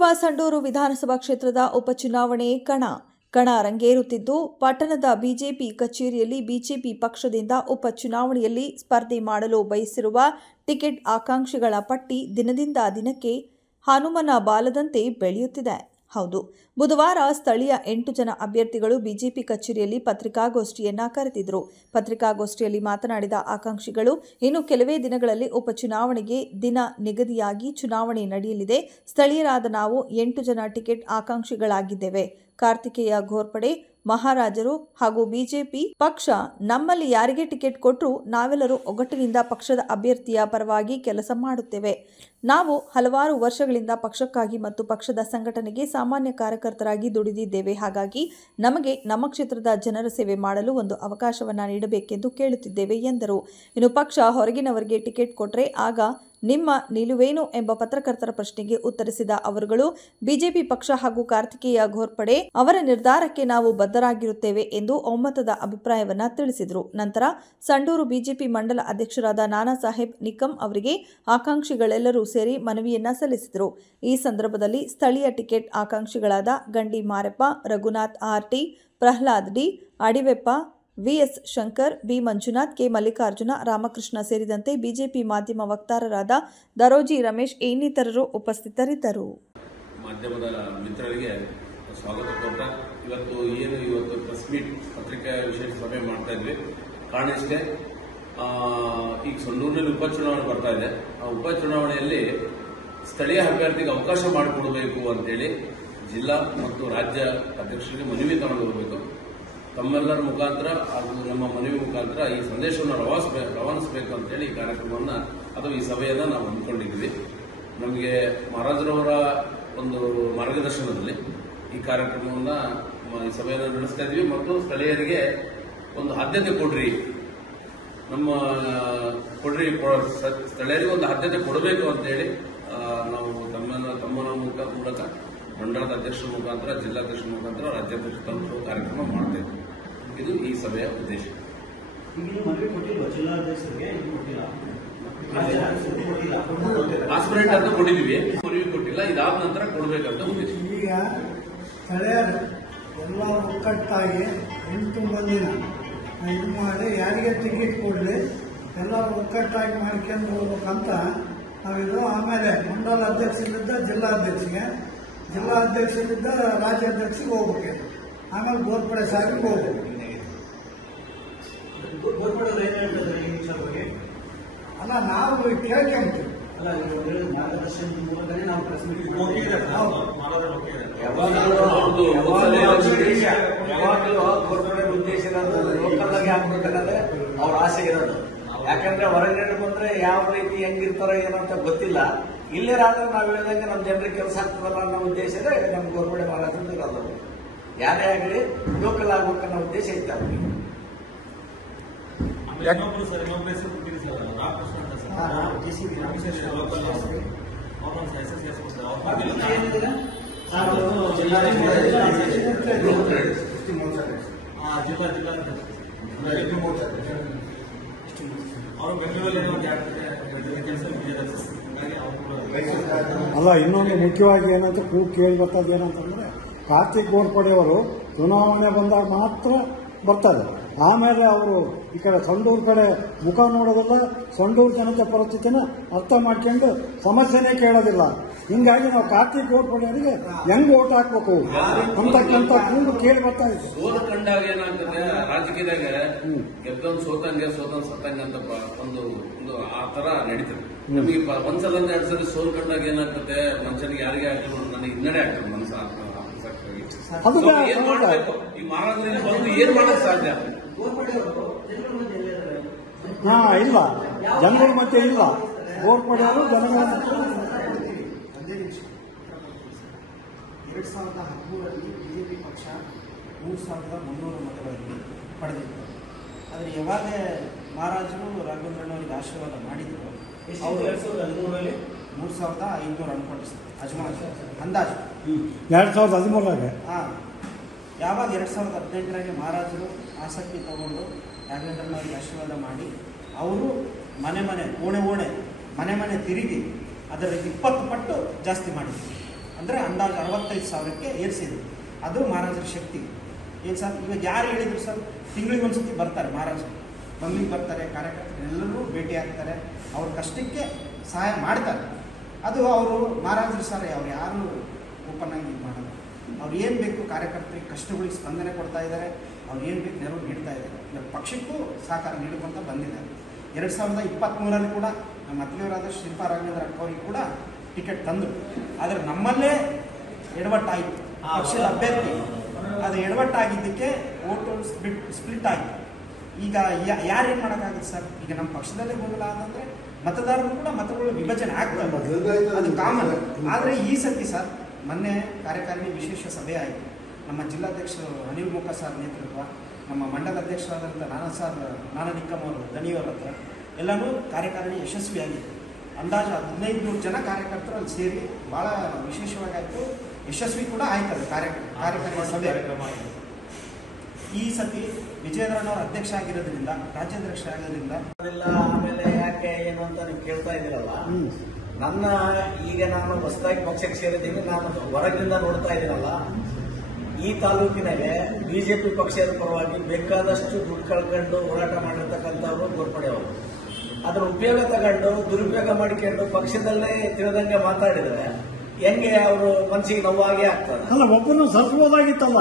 ಮುಂಬರುವ ಸಂಡೂರು ವಿಧಾನಸಭಾ ಕ್ಷೇತ್ರದ ಉಪಚುನಾವಣೆ ಕಣ ರಂಗೇರುತ್ತಿದ್ದು, ಪಟ್ಟಣದ ಬಿಜೆಪಿ ಕಚೇರಿಯಲ್ಲಿ ಬಿಜೆಪಿ ಪಕ್ಷದಿಂದ ಉಪಚುನಾವಣೆಯಲ್ಲಿ ಸ್ಪರ್ಧೆ ಮಾಡಲು ಬಯಸಿರುವ ಟಿಕೆಟ್ ಆಕಾಂಕ್ಷಿಗಳ ಪಟ್ಟಿ ದಿನದಿಂದ ದಿನಕ್ಕೆ ಹನುಮನ ಬಾಲದಂತೆ ಬೆಳೆಯುತ್ತಿದೆ. ಹೌದು, ಬುಧವಾರ ಸ್ಥಳೀಯ 8 ಜನ ಅಭ್ಯರ್ಥಿಗಳು ಬಿಜೆಪಿ ಕಚೇರಿಯಲ್ಲಿ ಪತ್ರಿಕಾಗೋಷ್ಠಿಯನ್ನ ಕರೆದಿದ್ದರು. ಪತ್ರಿಕಾಗೋಷ್ಠಿಯಲ್ಲಿ ಮಾತನಾಡಿದ ಆಕಾಂಕ್ಷಿಗಳು, ಇನ್ನು ಕೆಲವೇ ದಿನಗಳಲ್ಲಿ ಉಪಚುನಾವಣೆಗೆ ದಿನ ನಿಗದಿಯಾಗಿ ಚುನಾವಣೆ ನಡೆಯಲಿದೆ. ಸ್ಥಳೀಯರಾದ ನಾವು 8 ಜನ ಟಿಕೆಟ್ ಆಕಾಂಕ್ಷಿಗಳಾಗಿದ್ದೇವೆ. ಕಾರ್ತಿಕೇಯ ಘೋರ್ಪಡೆ ಮಹಾರಾಜರು ಹಾಗೂ ಬಿಜೆಪಿ ಪಕ್ಷ ನಮ್ಮಲ್ಲಿ ಯಾರಿಗೆ ಟಿಕೆಟ್ ಕೊಟ್ಟರೂ ನಾವೆಲ್ಲರೂ ಒಗ್ಗಟ್ಟಿನಿಂದ ಪಕ್ಷದ ಅಭ್ಯರ್ಥಿಯ ಪರವಾಗಿ ಕೆಲಸ ಮಾಡುತ್ತೇವೆ. ನಾವು ಹಲವಾರು ವರ್ಷಗಳಿಂದ ಪಕ್ಷಕ್ಕಾಗಿ ಮತ್ತು ಪಕ್ಷದ ಸಂಘಟನೆಗೆ ಸಾಮಾನ್ಯ ಕಾರ್ಯಕರ್ತರಾಗಿ ದುಡಿದಿದ್ದೇವೆ. ಹಾಗಾಗಿ ನಮಗೆ ನಮ್ಮ ಕ್ಷೇತ್ರದ ಜನರ ಸೇವೆ ಮಾಡಲು ಒಂದು ಅವಕಾಶವನ್ನ ನೀಡಬೇಕೆಂದು ಕೇಳುತ್ತಿದ್ದೇವೆ ಎಂದರು. ಇನ್ನು ಪಕ್ಷ ಹೊರಗಿನವರಿಗೆ ಟಿಕೆಟ್ ಕೊಟ್ಟರೆ ಆಗ ನಿಮ್ಮ ನಿಲುವೇನು ಎಂಬ ಪತ್ರಕರ್ತರ ಪ್ರಶ್ನೆಗೆ ಉತ್ತರಿಸಿದ ಅವರುಗಳು, ಬಿಜೆಪಿ ಪಕ್ಷ ಹಾಗೂ ಕಾರ್ತಿಕೇಯ ಘೋರ್ಪಡೆ ಅವರ ನಿರ್ಧಾರಕ್ಕೆ ನಾವು ಬದ್ಧರಾಗಿರುತ್ತೇವೆ ಎಂದು ಒಮ್ಮತದ ಅಭಿಪ್ರಾಯವನ್ನ ತಿಳಿಸಿದರು. ನಂತರ ಸಂಡೂರು ಬಿಜೆಪಿ ಮಂಡಲ ಅಧ್ಯಕ್ಷರಾದ ನಾನಾ ಸಾಹೇಬ್ ನಿಕಂ ಅವರಿಗೆ ಆಕಾಂಕ್ಷಿಗಳೆಲ್ಲರೂ ಸೇರಿ ಮನವಿಯನ್ನ ಸಲ್ಲಿಸಿದರು. ಈ ಸಂದರ್ಭದಲ್ಲಿ ಸ್ಥಳೀಯ ಟಿಕೆಟ್ ಆಕಾಂಕ್ಷಿಗಳಾದ Gandi Mareppa, Raghunath R T, Prahlad D, Adiveppa, V S Shankar, B Manjunath, K Mallikarjuna, Ramakrishna ಸೇರಿದಂತೆ ಬಿಜೆಪಿ ಮಾಧ್ಯಮ ವಕ್ತಾರರಾದ ದರೋಜಿ ರಮೇಶ್ ಇನ್ನಿತರರು ಉಪಸ್ಥಿತರಿದ್ದರು. ಮಾಧ್ಯಮದ ಮಿತ್ರರಿಗೆ ಸ್ವಾಗತ ಕೋರ್ತಾ ಇವತ್ತು ಪ್ರೆಸ್ ಮೀಟ್ ಪತ್ರಿಕಾ ವಿಶೇಷ ಸಭೆ ಮಾಡ್ತಾ ಇದ್ವಿ. ಕಾರಣ ಇಷ್ಟೇ, ಈಗ ಸಂಡೂರಿನಲ್ಲಿ ಉಪಚುನಾವಣೆ ಬರ್ತಾ ಇದೆ. ಆ ಉಪಚುನಾವಣೆಯಲ್ಲಿ ಸ್ಥಳೀಯ ಅಭ್ಯರ್ಥಿಗೆ ಅವಕಾಶ ಮಾಡಿಕೊಡಬೇಕು ಅಂತೇಳಿ ಜಿಲ್ಲಾ ಮತ್ತು ರಾಜ್ಯ ಅಧ್ಯಕ್ಷರಿಗೆ ಮನವಿ ತಗೊಂಡು ಬರಬೇಕು. ತಮ್ಮೆಲ್ಲರ ಮುಖಾಂತರ ಹಾಗೂ ನಮ್ಮ ಮನವಿ ಮುಖಾಂತರ ಈ ಸಂದೇಶವನ್ನು ರವಾನಿಸಬೇಕು ಅಂತೇಳಿ ಈ ಕಾರ್ಯಕ್ರಮವನ್ನು ಅಥವಾ ಈ ಸಭೆಯನ್ನು ನಾವು ಹಮ್ಮಿಕೊಂಡಿದ್ದೀವಿ. ನಮಗೆ ಮಹಾರಾಜರವರ ಒಂದು ಮಾರ್ಗದರ್ಶನದಲ್ಲಿ ಈ ಕಾರ್ಯಕ್ರಮವನ್ನು ಈ ಸಭೆಯನ್ನು ನಡೆಸ್ತಾ ಇದ್ವಿ ಮತ್ತು ಸ್ಥಳೀಯರಿಗೆ ಒಂದು ಆದ್ಯತೆ ಕೊಡ್ರಿ, ಸ್ಥಳೀಯರಿಗೆ ಒಂದು ಆದ್ಯತೆ ಕೊಡಬೇಕು ಅಂತೇಳಿ ನಾವು ತಮ್ಮ ಮೂಲಕ ಮಂಡಲದ ಅಧ್ಯಕ್ಷರ ಮುಖಾಂತರ, ಜಿಲ್ಲಾಧ್ಯಕ್ಷರ ಮುಖಾಂತರ, ರಾಜ್ಯಾಧ್ಯಕ್ಷರ ತಲುಪುವ ಕಾರ್ಯಕ್ರಮ ಮಾಡ್ತೇವೆ. ಇದು ಈ ಸಭೆಯ ಉದ್ದೇಶ. ಆಸ್ಪಿರೆಂಟ್ ಅಂತ ಕೊಟ್ಟಿದ್ದೀವಿ, ಮನವಿ ಕೊಟ್ಟಿಲ್ಲ. ಇದಾದ ನಂತರ ಕೊಡಬೇಕಂತ ಉದ್ದೇಶ. ಈಗ ಸ್ಥಳೀಯರು ಎಲ್ಲ ಒಕ್ಕಟ್ಟಾಗಿ 8 ಮಂದಿನ ಇದು ಮಾಡಿ ಯಾರಿಗೆ ಟಿಕೆಟ್ ಕೊಡಲಿ ಎಲ್ಲರೂ ಒಕ್ಕಟ್ಟಾಗಿ ಮಾಡ್ಕೊಂಡು ಹೋಗ್ಬೇಕಂತ ನಾವಿದು. ಆಮೇಲೆ ಮಂಡಲ ಅಧ್ಯಕ್ಷರಿಂದ ಜಿಲ್ಲಾಧ್ಯಕ್ಷರಿಗೆ, ಜಿಲ್ಲಾಧ್ಯಕ್ಷರಿಂದ ರಾಜ್ಯಾಧ್ಯಕ್ಷರಿಗೆ ಹೋಗ್ಬೇಕು. ಆಮೇಲೆ ಗೋರ್ಪಡೆ ಸಾಹೇಬ್ಗೆ ಹೋಗ್ಬೇಕು. ಅಲ್ಲ, ನಾವು ಕೇಳ್ಕೊಂತೀವಿ. ಯಾವಾಗಲೂ ಗೋರ್ಪಡೆ ಉದ್ದೇಶ ಇರೋದು ಲೋಕಲ್ ಆಗಿ ಹಾಕ್ಬೇಕಂದ್ರೆ ಅವ್ರ ಆಸೆ ಇರೋದು. ಯಾಕಂದ್ರೆ ಹೊರಗಡೆ ಬಂದ್ರೆ ಯಾವ ರೀತಿ ಹೆಂಗಿರ್ತಾರೋ ಏನಂತ ಗೊತ್ತಿಲ್ಲ. ಇಲ್ಲೇರಾದ್ರೆ ನಾವ್ ಹೇಳಿದಂಗೆ ನಮ್ಮ ಜನರಿಗೆ ಕೆಲಸ ಆಗ್ತದಲ್ಲ ಅನ್ನೋ ಉದ್ದೇಶನೇ ನಮ್ ಗೋರ್ಪಡೆ ಮಹಾರಾಜರು ಇರೋದು. ಯಾರೇ ಆಗಲಿ ಲೋಕಲ್ ಆಗ್ಬೇಕನ್ನೋ ಉದ್ದೇಶ ಇತ್ತು ಅವ್ರಿಗೆ. ಅಲ್ಲ, ಇನ್ನೊಂದು ಮುಖ್ಯವಾಗಿ ಏನಂತ ಕೇಳಿಬರ್ತದೆ ಏನಂತಂದ್ರೆ, ಕಾರ್ತಿಕ್ ಗೋರ್ಪಡೆಯವರು ಚುನಾವಣೆ ಬಂದಾಗ ಮಾತ್ರ ಬರ್ತಾರೆ. ಆಮೇಲೆ ಅವರು ಈ ಕಡೆ ಸಂಡೂರು ಕಡೆ ಮುಖ ನೋಡೋದಿಲ್ಲ, ಸಂಡೂರು ಜನತೆ ಪರಿಸ್ಥಿತಿನ ಅರ್ಥ ಮಾಡ್ಕೊಂಡು ಸಮಸ್ಯೆನೇ ಕೇಳೋದಿಲ್ಲ. ಹಿಂಗಾಗಿ ನಾವು ಕಾರ್ತಿಕ್ ಗೋರ್ಪಡೆಯವರಿಗೆ ಹೆಂಗ್ ಓಟ್ ಹಾಕ್ಬೇಕು ಅಂತಕ್ಕಂಥ ಕೂಗು ಕೇಳಿ ಬರ್ತಾ ಇದೆ. ಸೋಲ ಕಂಡಾಗ ಏನಾಗ್ತದೆ ರಾಜಕೀಯದಾಗ, ಗೆದ್ದೊಂದು ಸೋತಂಗೆ ಸತ್ತಂಗೆ ಅಂತ ಒಂದು ಆ ತರ ನಡೀತದೆ. ನಮಗೆ ಒಂದ್ಸಲ 2 ಸಲ ಸೋಲು ಕಂಡಾಗ ಏನಾಗ್ತದೆ, ಮನುಷ್ಯನಿಗೆ ಯಾರಿಗೆ ಹಾಕಿದ್ರು ನನಗೆ ಹಿನ್ನಡೆ ಆಗ್ತದೆ ಮನಸ್ಸು. ಏನ್ ಮಾಡಬೇಕು ಈ ಮಹಾರಾಜರಲ್ಲಿ ಬಂದು ಏನ್ ಮಾಡಕ್ ಸಾಧ್ಯ? ಇಲ್ಲ, ಜನಗಳ ಮಧ್ಯೆ ಇಲ್ಲ. ಗೋರ್ಪಡೆಯವರು ಜನಗಳ 2013ರಲ್ಲಿ ಬಿಜೆಪಿ ಪಕ್ಷ 3300 ಮತಗಳನ್ನು ಪಡೆದಿತ್ತು. ಆದರೆ ಯಾವಾಗ ಮಹಾರಾಜರು ರಾಘವೇಂದ್ರನವರಿಗೆ ಆಶೀರ್ವಾದ ಮಾಡಿದ್ರು, ಅವರು 2013ರಲ್ಲಿ 3500 ಅನ್ಕೊಂಡಿಸ್ತಾರೆ ಅಂದಾಜು. 2013 ಯಾವಾಗ 2018 ಮಹಾರಾಜರು ಆಸಕ್ತಿ ತಗೊಂಡು ರಾಘವೇಂದ್ರನವರಿಗೆ ಆಶೀರ್ವಾದ ಮಾಡಿ ಅವರು ಓಣೆ ಮನೆ ತಿರುಗಿ ಅದರ 20 ಪಟ್ಟು ಜಾಸ್ತಿ ಮಾಡಿದ್ರು. ಅಂದರೆ ಅಂದಾಜು 65,000ಕ್ಕೆ ಏರಿಸಿದ್ರು. ಅದು ಮಹಾರಾಜರ ಶಕ್ತಿ. ಏನು ಸರ್, ಇವಾಗ ಯಾರು ಹೇಳಿದ್ರು ಸರ್, ತಿಂಗಳಿಗೆ ಒಂದ್ಸತಿ ಬರ್ತಾರೆ ಮಹಾರಾಜರು, ಬಂಗ್ಲಿಗೆ ಬರ್ತಾರೆ, ಕಾರ್ಯಕರ್ತರೆಲ್ಲರೂ ಭೇಟಿ ಆಗ್ತಾರೆ, ಅವ್ರ ಕಷ್ಟಕ್ಕೆ ಸಹಾಯ ಮಾಡ್ತಾರೆ. ಅದು ಅವರು ಮಹಾರಾಜರು ಸರ್, ಅವ್ರು ಯಾರು ಓಪನ್ ಆಗಿ ಇದು ಮಾಡೋದು. ಅವ್ರು ಏನು ಬೇಕು ಕಾರ್ಯಕರ್ತರಿಗೆ ಕಷ್ಟಗಳಿಗೆ ಸ್ಪಂದನೆ ಕೊಡ್ತಾ ಇದ್ದಾರೆ, ಅವ್ರು ಏನು ಬೇಕು ನೆರವು ನೀಡ್ತಾ ಇದ್ದಾರೆ. ಪಕ್ಷಕ್ಕೂ ಸಹಕಾರ ನೀಡುವಂತ ಬಂದಿದ್ದಾರೆ. 2023ರಲ್ಲಿ ಕೂಡ ನಮ್ಮ ಅತಿಥಿಯವರಾದ ಶಿಲ್ಪಾ ರಾಘವೇಂದ್ರ ಅವರಿಗೆ ಕೂಡ ಟಿಕೆಟ್ ತಂದರು. ಆದರೆ ನಮ್ಮಲ್ಲೇ ಎಡವಟ್ಟಾಯಿತು. ಪಕ್ಷದ ಅಭ್ಯರ್ಥಿ ಅದು ಎಡವಟ್ಟಾಗಿದ್ದಕ್ಕೆ ಓಟು ಸ್ಪ್ಲಿಟ್ ಆಯಿತು. ಈಗ ಯಾರೇನು ಮಾಡೋಕ್ಕಾಗುತ್ತೆ ಸರ್? ಈಗ ನಮ್ಮ ಪಕ್ಷದಲ್ಲೇ ಗೊಂದಲ ಆದಂದರೆ ಮತದಾರರು ಕೂಡ ಮತಗಳು ವಿಭಜನೆ ಆಗ್ತವೆ, ಅದು ಕಾಮನ್. ಆದರೆ ಈ ಸತಿ ಸರ್, ಮೊನ್ನೆ ಕಾರ್ಯಕಾರಿಣಿ ವಿಶೇಷ ಸಭೆ ಆಯಿತು. ನಮ್ಮ ಜಿಲ್ಲಾಧ್ಯಕ್ಷರು ಅನಿಲ್ ಮುಖ ಸರ್ ನೇತೃತ್ವ, ನಮ್ಮ ಮಂಡಲ ಅಧ್ಯಕ್ಷರಾದಂಥ ನಾನಾ ನಿಕ್ಕಮ್ ಅವರು ದಣಿಯವರ ಹತ್ರ ಎಲ್ಲನೂ ಕಾರ್ಯಕಾರಿಣಿ ಯಶಸ್ವಿಯಾಗಿದೆ. ಅಂದಾಜು 1500 ಜನ ಕಾರ್ಯಕರ್ತರು ಅಲ್ಲಿ ಸೇರಿ ಭಾಳ ವಿಶೇಷವಾಗಿ ಆಯಿತು, ಯಶಸ್ವಿ ಕೂಡ ಆಯ್ತದೆ ಕಾರ್ಯಕಾರಿಣಿ ಸಭೆ. ಈ ಸತಿ ವಿಜಯೇಂದ್ರನವರು ಅಧ್ಯಕ್ಷ ಆಗಿರೋದ್ರಿಂದ, ರಾಜ್ಯಾಧ್ಯಕ್ಷ ಆಗಿರೋದ್ರಿಂದ ಆಮೇಲೆ ಯಾಕೆ ಏನು ಅಂತ ನೀವು ಕೇಳ್ತಾ ಇದ್ದೀರಲ್ಲ, ಈಗ ನಾನು ಹೊಸದಾಗಿ ಪಕ್ಷಕ್ಕೆ ಸೇರಿದ್ದೀನಿ, ನಾನು ಹೊರಗಿನಿಂದ ನೋಡ್ತಾ ಇದ್ದೀನಲ್ಲ, ಈ ತಾಲೂಕಿನಾಗೆ ಬಿಜೆಪಿ ಪಕ್ಷದ ಪರವಾಗಿ ಬೇಕಾದಷ್ಟು ದುಡ್ಡು ಕಳ್ಕೊಂಡು ಹೋರಾಟ ಮಾಡಿರ್ತಕ್ಕಂಥವ್ರು ಗೋರ್ಪಡೆಯವರು. ಅದರ ಉಪಯೋಗ ತಗೊಂಡು ದುರುಪಯೋಗ ಮಾಡಿಕೊಂಡು ಪಕ್ಷದಲ್ಲೇ ತಿಳಿದಂಗೆ ಮಾತಾಡಿದ್ರೆ ಹೆಂಗೆ ಅವರು ಮನಸ್ಸಿಗೆ ನೋವಾಗೇ ಆಗ್ತದೆ. ಅಲ್ಲ, ಒಬ್ಬರನ್ನು ಸರಿಸಬಹುದಾಗಿತ್ತಲ್ಲ,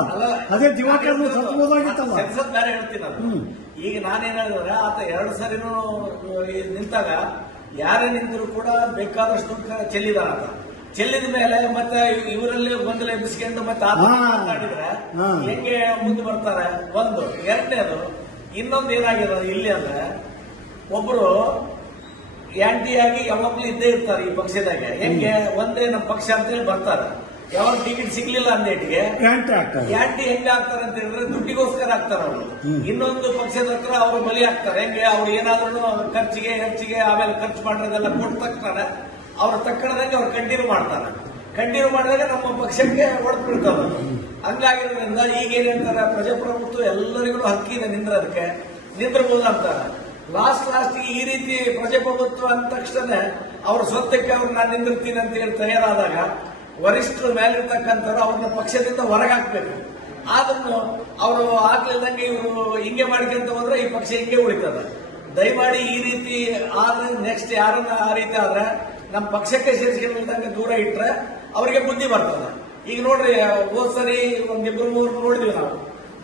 ಅದೇ ದಿವಾಕರ್ ಸರಿಸಬಹುದಾಗಿತ್ತಲ್ಲ. ಸೆನ್ಸಸ್ ಬೇರೆ ಹೇಳ್ತೀನಿ ನಾನು. ಈಗ ನಾನೇನ್ ಹೇಳಿದ್ರೆ, ಆತ 2 ಸರಿನೂ ನಿಂತಾಗ ಯಾರೇ ನಿಂತರೂ ಕೂಡ ಬೇಕಾದಷ್ಟು ಚೆಲ್ಲಿದಾರ. ಚೆಲ್ಲಿದ ಮೇಲೆ ಮತ್ತೆ ಇವರಲ್ಲಿ ಗೊಂದಲ ಎಬ್ಬಿಸ್ಕೊಂಡು ಮತ್ತೆ ಮಾತಾಡಿದ್ರೆ ಹೆಂಗೆ ಮುಂದೆ ಬರ್ತಾರೆ? ಒಂದು. ಎರಡನೇದು, ಇನ್ನೊಂದು ಏನಾಗಿದೆ ಇಲ್ಲಿ ಅಂದ್ರೆ, ಒಬ್ರು ಆಂಟಿಯಾಗಿ ಯಾವಾಗ್ಲೂ ಇದ್ದೇ ಇರ್ತಾರೆ ಈ ಪಕ್ಷದಾಗ. ಹೆಂಗೆ ಒಂದೇ ನಮ್ಮ ಪಕ್ಷ ಅಂತೇಳಿ ಬರ್ತಾರೆ, ಯಾವಾಗ ಟಿಕೆಟ್ ಸಿಗ್ಲಿಲ್ಲ ಅಂದೇಟಿಗೆ ಆಂಟಿ ಹೆಂಗೆ ಆಗ್ತಾರೆ ಅಂತ ಹೇಳಿದ್ರೆ ದುಡ್ಡಿಗೋಸ್ಕರ ಆಗ್ತಾರೆ ಅವರು. ಇನ್ನೊಂದು ಪಕ್ಷದ ಹತ್ರ ಅವರು ಬಲಿ ಆಗ್ತಾರೆ. ಹೆಂಗೆ ಅವ್ರು ಏನಾದ್ರೂ ಖರ್ಚಿಗೆ ಆಮೇಲೆ ಖರ್ಚು ಮಾಡಿರೋದೆಲ್ಲ ಕೊಟ್ಟು ತಕ್ತಾರೆ, ಅವ್ರ ತಕ್ಕಂಗೆ ಅವ್ರು ಕಂಟಿನ್ಯೂ ಮಾಡ್ತಾರೆ. ಕಂಟಿನ್ಯೂ ಮಾಡಿದಾಗ ನಮ್ಮ ಪಕ್ಷಕ್ಕೆ ಹೊಡೆದು ಬಿಡ್ತಾರೆ. ಹಂಗಾಗಿರೋದ್ರಿಂದ ಈಗ ಏನಂತಾರೆ, ಪ್ರಜಾಪ್ರಭುತ್ವ ಎಲ್ಲರಿಗೂ ಹಕ್ಕಿದೆ ನಿಂದ್ರದಕ್ಕೆ, ನಿಂದ್ರಬಹುದು ಅಂತಾರೆ. ಲಾಸ್ಟ್ ಈ ರೀತಿ ಪ್ರಜಾಪ್ರಭುತ್ವ ಅಂದ ತಕ್ಷಣ ಅವ್ರ ಸ್ವಂತಕ್ಕೆ ಅವ್ರು ನಾನು ನಿಂದಿರ್ತೀನಿ ಅಂತ ಹೇಳಿ ತಯಾರಾದಾಗ ವರಿಷ್ಠರ ಮೇಲಿರ್ತಕ್ಕಂಥವ್ರು ಅವ್ರನ್ನ ಪಕ್ಷದಿಂದ ಹೊರಗಾಕ್ಬೇಕು. ಆದ್ರೂ ಅವರು ಆಗ್ಲಿಲ್ಲದಂಗೆ ಇವರು ಹಿಂಗೆ ಮಾಡ್ಕೊಂತ ಹೋದ್ರೆ ಈ ಪಕ್ಷ ಹಿಂಗೆ ಉಳಿತದ. ದಯಮಾಡಿ ಈ ರೀತಿ ಆದ್ರೆ ನೆಕ್ಸ್ಟ್ ಯಾರನ್ನ ಆ ರೀತಿ ಆದ್ರೆ ನಮ್ಮ ಪಕ್ಷಕ್ಕೆ ಸೇರಿಸ್ಕೊಂಡಂಗೆ ದೂರ ಇಟ್ರೆ ಅವರಿಗೆ ಬುದ್ಧಿ ಬರ್ತದ. ಈಗ ನೋಡ್ರಿ, ಹೋದ್ ಸರಿ 1-2-3 ನೋಡಿದ್ವಿ ನಾವು.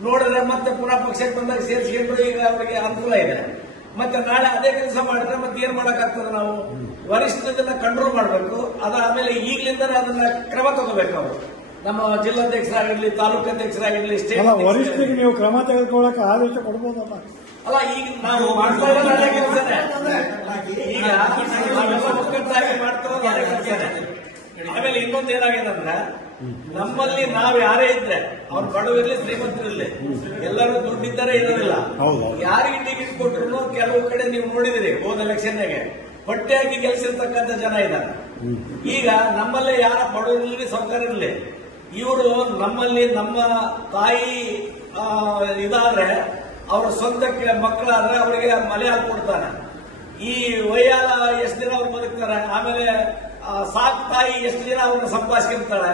ನೋಡಿದ್ರೆ ಮತ್ತೆ ಪುನಃ ಪಕ್ಷಕ್ಕೆ ಬಂದಾಗ ಸೇರಿಸ್ಕೊಂಡ್ರು, ಈಗ ಅವರಿಗೆ ಅನುಕೂಲ ಇದೆ. ಮತ್ತೆ ನಾಳೆ ಅದೇ ಕೆಲಸ ಮಾಡಿದ್ರೆ ಮತ್ತೆ ಏನ್ ಮಾಡಕ್ಕಾಗ್ತದೆ? ನಾವು ವರಿಷ್ಠದನ್ನ ಕಂಟ್ರೋಲ್ ಮಾಡಬೇಕು. ಆಮೇಲೆ ಈಗಲಿಂದನೇ ಅದನ್ನ ಕ್ರಮ ತಗೋಬೇಕು. ಅವರು ನಮ್ಮ ಜಿಲ್ಲಾಧ್ಯಕ್ಷರಾಗಿರ್ಲಿ, ತಾಲೂಕು ಅಧ್ಯಕ್ಷರಾಗಿರ್ಲಿ, ಸ್ಟೇಟ್ ವರಿಷ್ಠರಿಗೆ ನೀವು ಕ್ರಮ ತೆಗೆದುಕೊಳ್ಳಕ್ಕೆ ಆದೇಶ ಕೊಡ್ಬೋದಲ್ಲ? ಅಲ್ಲ, ಈಗ ನಾವು ಮಾಡ್ತಾ ಇರೋದು ಅದೇ ಕೆಲಸನೇ. ಈಗ ನಾವೆಲ್ಲ ಒಕ್ಕಟ್ಟಾಗಿ ಮಾಡ್ತಿರೋದು ಅದೇ ಕೆಲಸನೇ. ಆಮೇಲೆ ಇನ್ನೊಂದು ಏನಾಗಿದೆ ಅಂದ್ರೆ, ನಮ್ಮಲ್ಲಿ ನಾವ್ ಯಾರೇ ಇದ್ರೆ ಅವ್ರು ಬಡವರಿರ್ಲಿ ಶ್ರೀಮಂತರಿರ್ಲಿ ಎಲ್ಲರೂ ದುಡ್ಡಿದ್ದರೆ ಇರೋದಿಲ್ಲ. ಯಾರಿಗೆ ಟಿಕೆಟ್ ಕೊಟ್ಟರು ಕೆಲವು ಕಡೆ ನೀವು ನೋಡಿದಿರಿ, ಹೋದ ಎಲೆಕ್ಷನ್ಗೆ ಹೊಟ್ಟೆ ಹಾಕಿ ಗೆಲ್ಸಿರ್ತಕ್ಕಂಥ ಜನ ಇದ್ದಾರೆ. ಈಗ ನಮ್ಮಲ್ಲೇ ಯಾರ ಬಡವರಿರ್ಲಿ ಸೌಕರ್ಯರಿರ್ಲಿ, ಇವರು ನಮ್ಮಲ್ಲಿ ನಮ್ಮ ತಾಯಿ ಇದಾದ್ರೆ ಅವ್ರ ಸ್ವಂತಕ್ಕೆ ಮಕ್ಕಳಾದ್ರೆ ಅವರಿಗೆ ಮಲೆ ಹಾಕೊಡ್ತಾನೆ. ಈ ವಯ್ಯಾಲ ಎಷ್ಟು ದಿನ ಅವ್ರು ಬದುಕ್ತಾರೆ, ಆಮೇಲೆ ಸಾಕ್ ತಾಯಿ ಎಷ್ಟು ದಿನ ಅವ್ರನ್ನ ಸಂಪಾದಿಸ್ಕೊಂತಾಳೆ.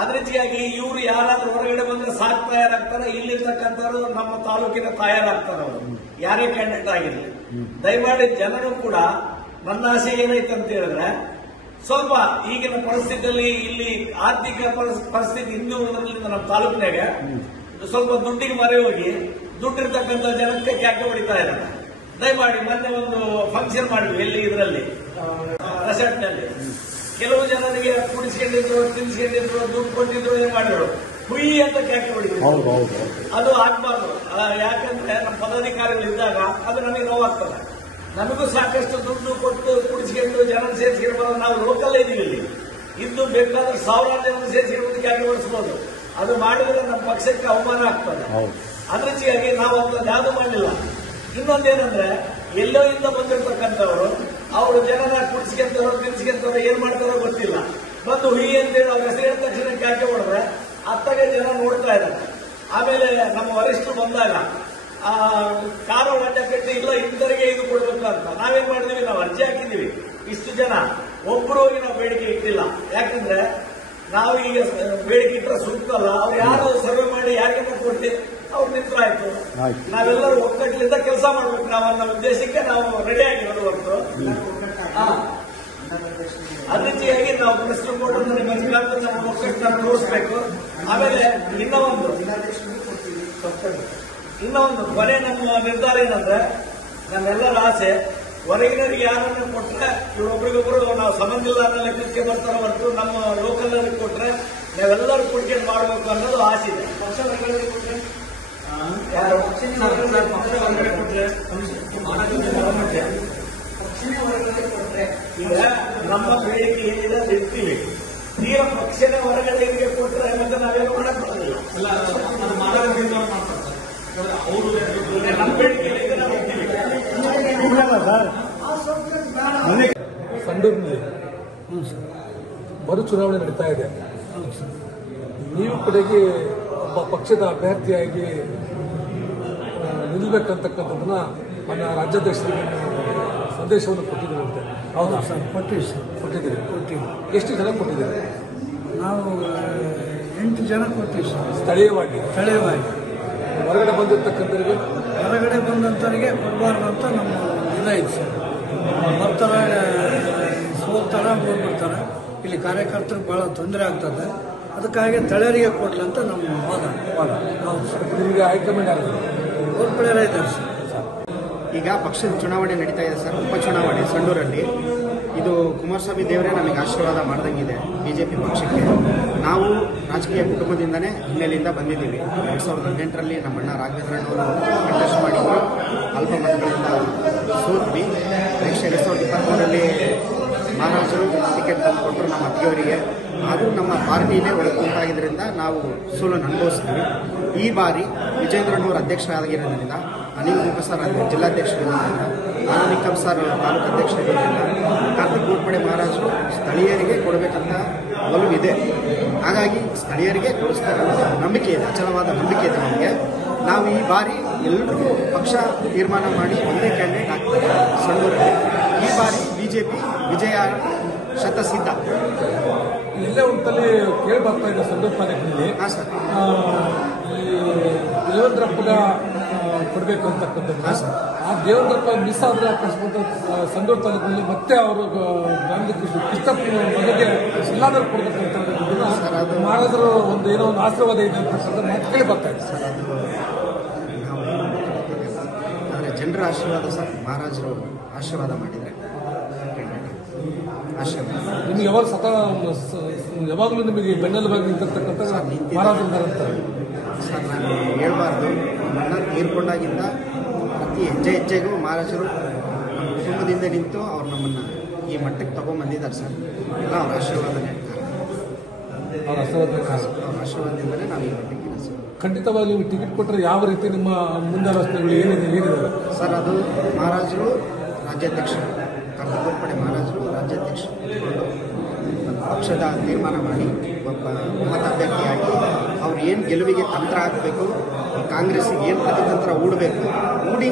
ಅದ್ರ ರೀತಿಯಾಗಿ ಇವ್ರು ಯಾರಾದ್ರೂ ಹೊರಗಡೆ ಬಂದ್ರೆ ಸಾಕ್ ತಯಾರಾಗ್ತಾರೆ. ಇಲ್ಲಿರ್ತಕ್ಕಂಥವ್ರು ನಮ್ಮ ತಾಲೂಕಿನ ತಯಾರಾಗ್ತಾರೆ. ಅವರು ಯಾರೇ ಕ್ಯಾಂಡಿಡೇಟ್ ಆಗಿರಲಿ, ದಯಮಾಡಿ ಜನರು ಕೂಡ ನನ್ನ ಆಸೆ ಏನೈತೆ ಅಂತ ಹೇಳಿದ್ರೆ, ಸ್ವಲ್ಪ ಈಗಿನ ಪರಿಸ್ಥಿತಿಯಲ್ಲಿ ಇಲ್ಲಿ ಆರ್ಥಿಕ ಪರಿಸ್ಥಿತಿ ಹಿಂದೂ ನಮ್ಮ ತಾಲೂಕಿನಾಗ ಸ್ವಲ್ಪ ದುಡ್ಡಿಗೆ ಮರೆ ಹೋಗಿ ದುಡ್ಡಿರ್ತಕ್ಕಂಥ ಜನಕ್ಕೆ ಕ್ಯಾಕೆ ಹೊಡಿತಾ ಇದ್ದಾರೆ. ದಯಮಾಡಿ ಮೊನ್ನೆ ಒಂದು ಫಂಕ್ಷನ್ ಮಾಡಿದ್ವಿ ಎಲ್ಲಿ ಇದರಲ್ಲಿ ರೆಸಾರ್ಟ್ ನಲ್ಲಿ. ಕೆಲವು ಜನರಿಗೆ ಕುಡಿಸ್ಕೊಂಡಿದ್ರು, ತಿನ್ಸ್ಕೊಂಡಿದ್ರು, ದುಡ್ಡು ಕೊಟ್ಟಿದ್ರು, ಏನ್ ಮಾಡಿದ್ರು, ಹುಯಿ ಅಂತ ಕ್ಯಾಕೆ ಹೊಡಿದ್ರು. ಅದು ಆಗ್ಬಾರ್ದು. ಯಾಕಂದ್ರೆ ನಮ್ಮ ಪದಾಧಿಕಾರಿಗಳು ಇದ್ದಾಗ ಅದು ನಮಗೆ ನೋವಾಗ್ತದೆ. ನಮಗೂ ಸಾಕಷ್ಟು ದುಡ್ಡು ಕೊಟ್ಟು ಕುಡಿಸ್ಕೊಂಡು ಜನ ಸೇರಿಸ್ಕೊಂಡು ಬರೋದು. ನಾವು ಲೋಕಲ್ ಇದೀವಿ, ಇಲ್ಲಿ ಇದ್ದು ಬೇಕಾದ್ರೆ 1000 ಜನ ಸೇರಿಸ್ಕೊಂಡು ಕ್ಯಾಕೆ ಹೊಡಿಸಬಹುದು. ಅದು ಮಾಡಿದ್ರೆ ನಮ್ಮ ಪಕ್ಷಕ್ಕೆ ಅವಮಾನ ಆಗ್ತದೆ. ಅದ್ರ ರೀತಿಯಾಗಿ ನಾವು ಅಂತ ಯಾವ್ದು ಮಾಡಲಿಲ್ಲ. ಇನ್ನೊಂದೇನಂದ್ರೆ, ಎಲ್ಲೋ ಇಂದ ಬಂದಿರ್ತಕ್ಕಂಥವ್ರು ಅವರು ಜನನ ಕುಡಿಸ್ಕೊಂತವ್ರು ತಿನ್ಸ್ಕೊಂತವ್ರು ಏನ್ ಮಾಡ್ತಾರೋ ಗೊತ್ತಿಲ್ಲ, ಬಂದು ಹುಯಿ ಅಂತೇಳಿ ಅವ್ರ ಹೆಸರು ಹೇಳಿದ ತಕ್ಷಣ ಕ್ಯಾಕೆ ಹೊಡೆದ್ರೆ ಅತ್ತಾಗೆ ಜನ ನೋಡ್ತಾ ಇದ್ದಾರೆ. ಆಮೇಲೆ ನಮ್ಮ ವರಿಷ್ಠರು ಬಂದಾಗ ಕಾರು ಅಡ್ಡ ಕಟ್ಟಿ ಇಲ್ಲ ಇಂಥವರಿಗೆ ಇದು ಕೊಡ್ಬೇಕು ಅಂತ ನಾವೇನ್ ಮಾಡಿದೀವಿ, ನಾವು ಅರ್ಜಿ ಹಾಕಿದೀವಿ. ಇಷ್ಟು ಜನ ಒಬ್ಬರು ಹೋಗಿ ನಾವು ಬೇಡಿಕೆ ಇಟ್ಟಿಲ್ಲ. ಯಾಕಂದ್ರೆ ನಾವು ಈಗ ಬೇಡಿಕೆ ಇಟ್ಟರೆ ಸೂಕ್ತ ಅಲ್ಲ. ಅವ್ರು ಯಾರು ಸರ್ವೆ ಮಾಡಿ ಯಾರಿಗೂ ಕೊಟ್ಟು ಅವ್ರು ನಿಂತರಾಯ್ತು. ನಾವೆಲ್ಲರೂ ಒಕ್ಕಟ್ಟಿನಿಂದ ಕೆಲಸ ಮಾಡ್ಬೇಕು. ನಾವು ಅನ್ನೋ ಉದ್ದೇಶಕ್ಕೆ ನಾವು ರೆಡಿ ಆಗಿರೋದು ಹೊರತು ಅದೇ ರೀತಿಯಾಗಿ ನಾವು ಪ್ರೆಸಿಡೆಂಟ್ ಬೋರ್ಡ್ ಒಕ್ಕಟ್ಟನ್ನು ತೋರಿಸ್ಬೇಕು. ಆಮೇಲೆ ಇನ್ನೊಂದು ಕೊನೆ ನಮ್ಮ ನಿರ್ಧಾರ ಏನಂದ್ರೆ, ನಮ್ಮೆಲ್ಲರ ಆಸೆ ಹೊರಗಿನರಿಗೆ ಯಾರನ್ನ ಕೊಟ್ರೆ ಇವರೊಬ್ರಿಗೊಬ್ರು ನಾವು ಸಂಬಂಧ ಇಲ್ಲ ಅನ್ನೋ ಲೆಕ್ಕಕ್ಕೆ ಬರ್ತಾರ ಹೊರತು ನಮ್ಮ ಲೋಕಲ್ ಕೊಟ್ರೆ ನಾವೆಲ್ಲರೂ ಕೊಡ್ಕೊಂಡು ಮಾಡಬೇಕು ಅನ್ನೋದು ಆಸೆ ಇದೆ. ಈಗ ನಮ್ಮ ಬೇಡಿಕೆ ಏನಿದೆ ಅದು ಇರ್ತೀವಿ. ತೀರ ಪಕ್ಷದ ಹೊರಗಡೆ ಕೊಟ್ರೆ ಮತ್ತೆ ನಾವೇನು ಮಾಡಕ್ ಬರೋದಿಲ್ಲ. ನಮ್ಮ ಬೇಡಿಕೆ ನಾವು ಇರ್ತೀವಿ. ಸಂಡೂರಿನಲ್ಲಿ ಮರು ಚುನಾವಣೆ ನಡೀತಾ ಇದೆ. ನೀವು ಕಡೆಗೆ ಒಬ್ಬ ಪಕ್ಷದ ಅಭ್ಯರ್ಥಿಯಾಗಿ ನಿಲ್ಲಬೇಕಂತಕ್ಕಂಥದ್ದನ್ನ ನನ್ನ ರಾಜ್ಯಾಧ್ಯಕ್ಷರಿಗೆ ಸಂದೇಶವನ್ನು ಕೊಟ್ಟಿದ್ದೀರಂತೆ. ಹೌದಾ ಸರ್? ಕೊಟ್ಟಿದ್ದೀರಿ. ಎಷ್ಟು ಜನ ಕೊಟ್ಟಿದ್ದೀರಿ? ನಾವು 8 ಜನ ಕೊಟ್ಟಿವಿ ಸರ್. ಸ್ಥಳೀಯವಾಗಿ ಹೊರಗಡೆ ಬಂದಿರ್ತಕ್ಕಂಥವ್ರಿಗೆ ಕೊಡಬಾರ್ದು ಅಂತ ನಮ್ಮ ಇದೈತೆ ಸರ್. ಬರ್ತಾರೆ, ಸೋಲ್ತಾರೆ, ಹೋಗ್ಬಿಡ್ತಾರೆ. ಇಲ್ಲಿ ಕಾರ್ಯಕರ್ತರಿಗೆ ಭಾಳ ತೊಂದರೆ ಆಗ್ತದೆ. ಅದಕ್ಕಾಗಿ ತಳರಿಗೆ ಕೊಡ್ಲಂತ ನಮ್ಮ ವಾದ. ಹೌದು ಸರ್. ನಿಮಗೆ ಹೈಕಮಾಂಡ್ ಯಾರು? ಗೋರ್ಪಡೆಯವರೇ ಇದ್ದಾರೆ ಸರ್. ಈಗ ಪಕ್ಷದ ಚುನಾವಣೆ ನಡೀತಾ ಇದೆ ಸರ್, ಉಪಚುನಾವಣೆ ಸಂಡೂರಲ್ಲಿ. ಇದು ಕುಮಾರಸ್ವಾಮಿ ದೇವರೇ ನಮಗೆ ಆಶೀರ್ವಾದ ಮಾಡ್ದಂಗಿದೆ ಬಿಜೆಪಿ ಪಕ್ಷಕ್ಕೆ. ನಾವು ರಾಜಕೀಯ ಕುಟುಂಬದಿಂದನೇ ಹಿನ್ನೆಲೆಯಿಂದ ಬಂದಿದ್ದೀವಿ. 2018ರಲ್ಲಿ ನಮ್ಮ ಅಣ್ಣ ರಾಘವೇಂದ್ರಣ್ಣವರು ಕಂಟೆಸ್ಟ್ ಮಾಡಿದ್ರು, ಅಲ್ಪ ಮತಗಳಿಂದ ಸೋತ್ವಿ. ನೆಕ್ಸ್ಟ್ 2023ರಲ್ಲಿ ಮಹಾರಾಜರು ಟಿಕೆಟ್ ತಂದುಕೊಟ್ಟರು ನಮ್ಮ ಅತ್ತಿಯವರಿಗೆ. ಆದರೂ ನಮ್ಮ ಪಾರ್ಟಿಯಲ್ಲೇ ಒಳಗುಂಟಾಗಿದ್ದರಿಂದ ನಾವು ಸೋಲನ್ನು ಅನುಭವಿಸ್ತೀವಿ. ಈ ಬಾರಿ ವಿಜೇಂದ್ರಣ್ಣವರು ಅಧ್ಯಕ್ಷರಾಗಿರೋದ್ರಿಂದ, ಅನಿಲ್ ಗುಪ್ಪ ಸರ್ ಜಿಲ್ಲಾಧ್ಯಕ್ಷರಿರೋದ್ರಿಂದ, ಆನಂದಿಕಂ ಸರ್ ತಾಲೂಕು ಅಧ್ಯಕ್ಷರಿರೋದ್ರಿಂದ ಕಾರ್ತಿಕ್ ಗೋರ್ಪಡೆ ಮಹಾರಾಜರು ಸ್ಥಳೀಯರಿಗೆ ಕೊಡಬೇಕಂತ ಒಲವಿದೆ. ಹಾಗಾಗಿ ಸ್ಥಳೀಯರಿಗೆ ಕೊಡಿಸ್ತಕ್ಕಂಥ ನಂಬಿಕೆ ಇದೆ, ಅಚಲವಾದ ನಂಬಿಕೆ ಇದೆ ನಮಗೆ. ನಾವು ಈ ಬಾರಿ ಎಲ್ಲರಿಗೂ ಪಕ್ಷ ತೀರ್ಮಾನ ಮಾಡಿ ಒಂದೇ ಕ್ಯಾಂಡಿಡೇಟ್ ಆಗ್ತದೆ ಸಂಡೂರಲ್ಲಿ. ಈ ಬಾರಿ ಬಿಜೆಪಿ ವಿಜಯ ಶತಸಿದ್ಧ. ಇಲ್ಲೇ ಒಂದಲ್ಲಿ ಕೇಳಿ ಬರ್ತಾ ಇದೆ ಸಂಡೂರು ತಾಲೂಕಿನಲ್ಲಿ. ಹಾಂ ಸರ್. ಈ ದೇವೇಂದ್ರಪ್ಪಗ ಕೊಡಬೇಕು ಅಂತಕ್ಕಂಥದ್ದು. ಆ ದೇವೇಂದ್ರಪ್ಪ ಮಿಸ್ ಆದ್ರೆ ಅಕಸ್ಮಾತ್ ಸಂಡೂರು ತಾಲೂಕಿನಲ್ಲಿ ಮತ್ತೆ ಅವರು ಕೃಷ್ಣಪ್ಪನ ಮಗಗೆ ಎಲ್ಲಾದ್ರೂ ಕೊಡಬೇಕು ಅಂತ ಮಾಡಿದ್ರು. ಒಂದು ಏನೋ ಒಂದು ಆಶೀರ್ವಾದ ಇದೆ ಅಂತಕ್ಕಂಥ ಮಾತು ಕೇಳಿ ಬರ್ತಾ ಇದೆ ಸರ್. ಅದು ಆದರೆ ಜನರ ಆಶೀರ್ವಾದ ಸರ್. ಮಹಾರಾಜರು ಆಶೀರ್ವಾದ ಮಾಡಿದರೆ ಆಶೀರ್ವಾದ ನಿಮ್ಗೆ ಯಾವಾಗಲೂ ನಿಮಗೆ ಬೆನ್ನೆಲುಬಾಗಿ ನಿಂತಿರ್ತಕ್ಕಂಥ ಮಹಾರಾಜರು ಸರ್. ನಾನು ಹೇಳ್ಬಾರ್ದು, ನನ್ನ ತೀರ್ಕೊಂಡಾಗಿಂದ ಪ್ರತಿ ಹೆಜ್ಜೆಗೂ ಮಹಾರಾಜರು ನಮ್ಮ ಕುಟುಂಬದಿಂದ ನಿಂತು ಅವ್ರು ನಮ್ಮನ್ನು ಈ ಮಟ್ಟಕ್ಕೆ ತಗೊಂಡ್ಬಂದಿದ್ದಾರೆ ಸರ್. ಎಲ್ಲ ಅವ್ರ ಆಶೀರ್ವಾದನೇ. ಅವ್ರ ಆಶೀರ್ವಾದದಿಂದಲೇ ನಾವು ಈ ಮಟ್ಟಕ್ಕೆ ಸರ್. ಖಂಡಿತವಾಗಿ ನೀವು ಟಿಕೆಟ್ ಕೊಟ್ಟರೆ ಯಾವ ರೀತಿ ನಿಮ್ಮ ಮುಂದಾಲೋಚನೆಗಳು ಏನಿದೆ ಸರ್? ಅದು ಮಹಾರಾಜರು ರಾಜ್ಯಾಧ್ಯಕ್ಷರು, ಕಾರ್ತಿಕ್ ಮಹಾರಾಜರು ರಾಜ್ಯಾಧ್ಯಕ್ಷರು ಪಕ್ಷದ ತೀರ್ಮಾನ ಮಾಡಿ ಒಬ್ಬ ಮತ ಅಭ್ಯರ್ಥಿಯಾಗಿ ಅವ್ರು ಏನು ಗೆಲುವಿಗೆ ತಂತ್ರ ಹಾಕಬೇಕು, ಕಾಂಗ್ರೆಸ್ಸಿಗೆ ಏನು ಪ್ರತಿತಂತ್ರ ಹೂಡಬೇಕು, ಹೂಡಿ